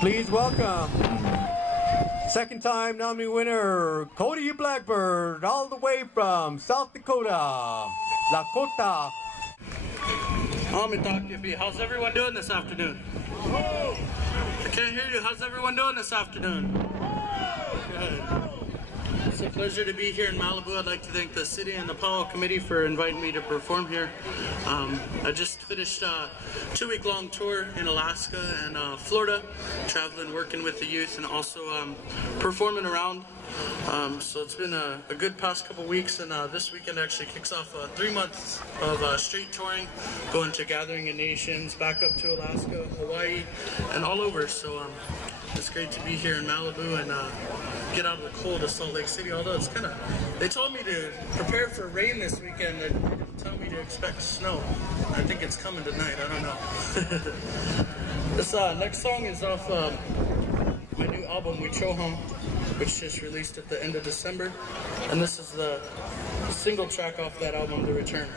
Please welcome second time nominee winner, Cody Blackbird, all the way from South Dakota, Lakota. How's everyone doing this afternoon? I can't hear you. How's everyone doing this afternoon? Good. It's a pleasure to be here in Malibu. I'd like to thank the city and the Powell committee for inviting me to perform here. I just finished a 2-week-long tour in Alaska and Florida, traveling, working with the youth, and also performing around. So it's been a good past couple weeks, and this weekend actually kicks off 3 months of straight touring, going to Gathering of Nations, back up to Alaska, Hawaii, and all over. So it's great to be here in Malibu and get out of the cold of Salt Lake City, although it's kind of, they told me to prepare for rain this weekend. They didn't tell me to expect snow. I think it's coming tonight, I don't know. This next song is off my new album, We Cho Hum, which just released at the end of December, and this is the single track off that album, The Return.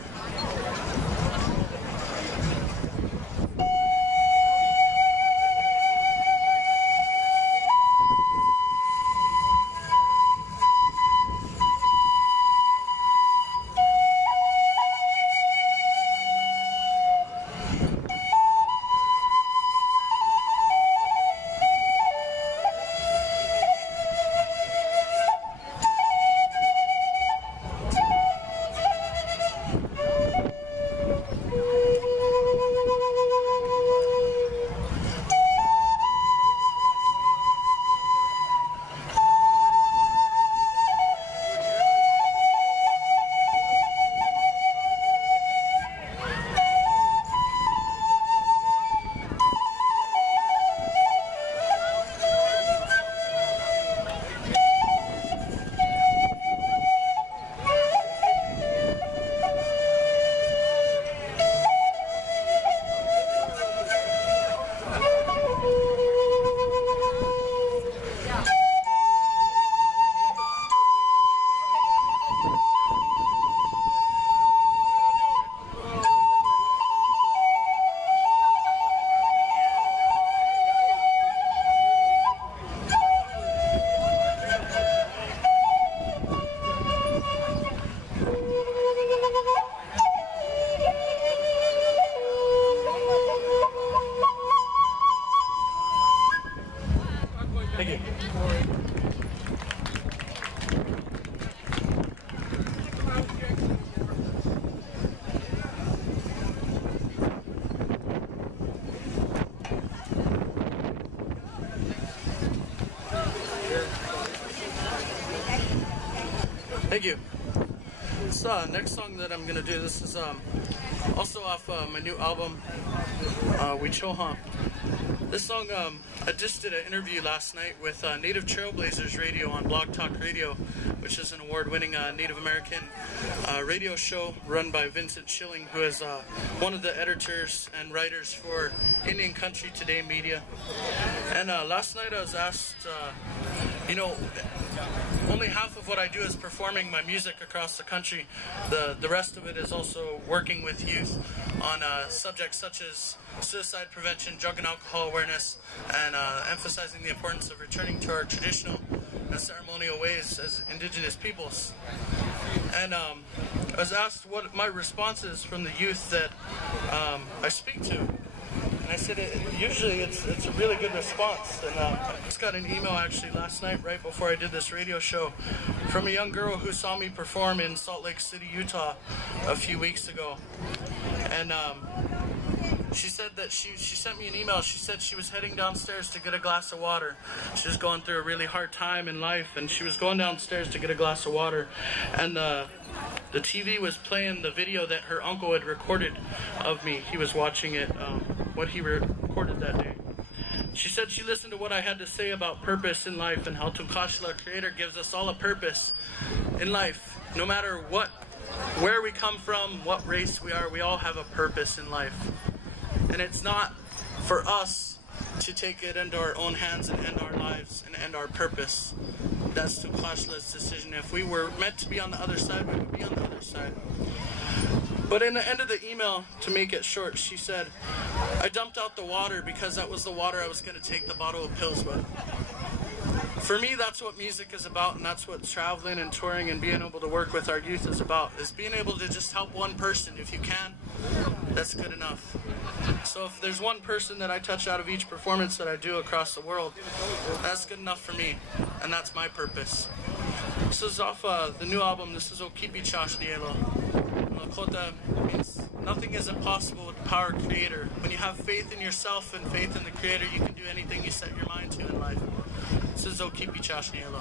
Thank you. Thank you. This next song that I'm going to do, this is also off my new album, We Cho Hum. This song, I just did an interview last night with Native Trailblazers Radio on Blog Talk Radio, which is an award-winning Native American radio show run by Vincent Schilling, who is one of the editors and writers for Indian Country Today Media. And last night I was asked, you know, only half of what I do is performing my music across the country. The rest of it is also working with youth on subjects such as suicide prevention, drug and alcohol awareness, and emphasizing the importance of returning to our traditional and ceremonial ways as indigenous peoples. And I was asked what my response is from the youth that I speak to. And I said, usually it's a really good response. And I just got an email actually last night, right before I did this radio show, from a young girl who saw me perform in Salt Lake City, Utah a few weeks ago. And she said that she sent me an email. She said she was heading downstairs to get a glass of water. She was going through a really hard time in life, and she was going downstairs to get a glass of water. And the TV was playing the video that her uncle had recorded of me. He was watching it, what he recorded that day. She said she listened to what I had to say about purpose in life and how Chumash, our Creator, gives us all a purpose in life. No matter where we come from, what race we are, we all have a purpose in life. And it's not for us to take it into our own hands and end our lives and end our purpose. That's Chumash's decision. If we were meant to be on the other side, we would be on the other side. But in the end of the email, to make it short, she said, I dumped out the water because that was the water I was going to take the bottle of pills with. For me, that's what music is about, and that's what traveling and touring and being able to work with our youth is about, is being able to just help one person. If you can, that's good enough. So if there's one person that I touch out of each performance that I do across the world, that's good enough for me, and that's my purpose. This is off the new album. This is Chumash Pow. Lakota means nothing is impossible with the power creator. When you have faith in yourself and faith in the creator, you can do anything you set your mind to in life. This is Chumash Pow.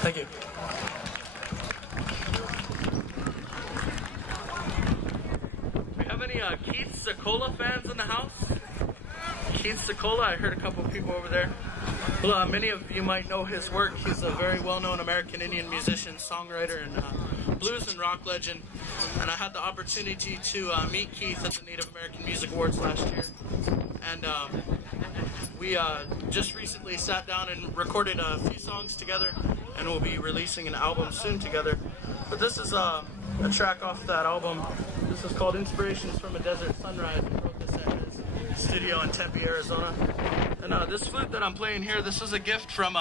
Thank you. Do we have any Keith Zakola fans in the house? Keith Zakola, I heard a couple of people over there. Well, many of you might know his work. He's a very well-known American Indian musician, songwriter, and blues and rock legend. And I had the opportunity to meet Keith at the Native American Music Awards last year. And we just recently sat down and recorded a few songs together, and we'll be releasing an album soon together. But this is a track off that album. This is called Inspirations from a Desert Sunrise. We wrote this at his studio in Tempe, Arizona. And this flute that I'm playing here, this is a gift from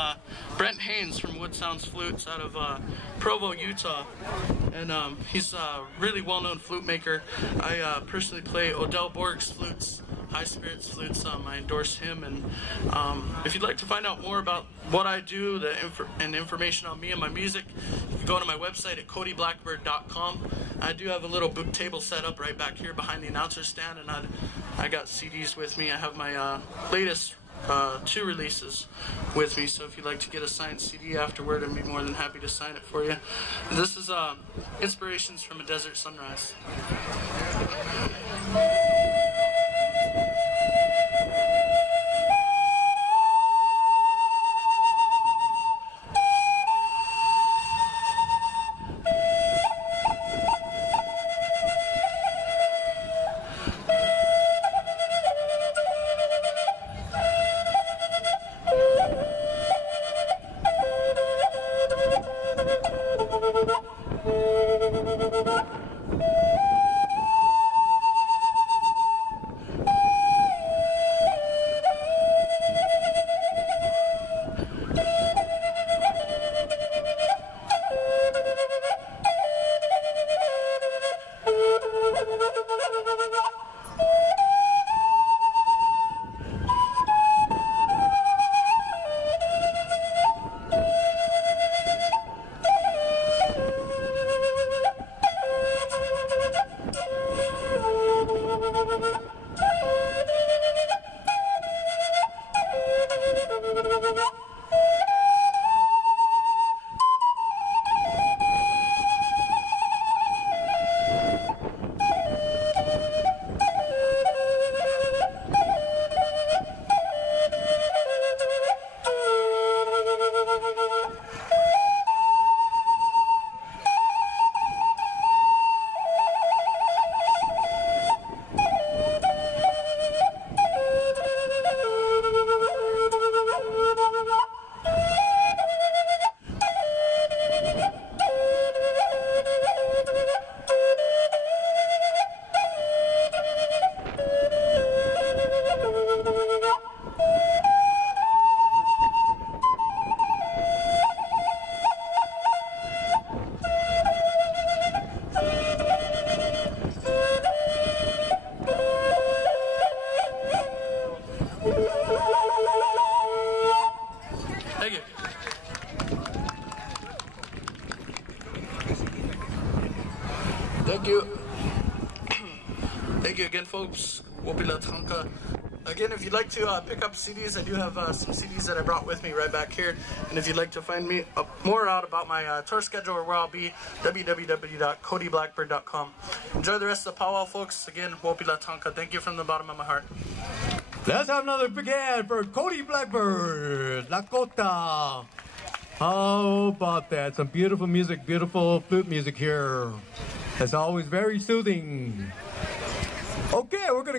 Brent Haynes from Wood Sounds Flutes out of Provo, Utah. And he's a really well-known flute maker. I personally play Odell Borg's flutes, High Spirits flutes. I endorse him. And if you'd like to find out more about what I do and information on me and my music, you can go to my website at codyblackbird.com. I do have a little book table set up right back here behind the announcer stand, and I got CDs with me. I have my latest 2 releases with me, so if you'd like to get a signed CD afterward, I'd be more than happy to sign it for you. This is Inspirations from a Desert Sunrise. Thank you. Thank you again, folks. Wopila Tanka. Again, if you'd like to pick up CDs, I do have some CDs that I brought with me right back here. And if you'd like to find me more out about my tour schedule or where I'll be, www.codyblackbird.com. Enjoy the rest of the powwow, folks. Again, Wopila Tanka. Thank you from the bottom of my heart. Let's have another big hand for Cody Blackbird, Lakota. How about that? Some beautiful music, beautiful flute music here. It's always very soothing. Okay, we're going to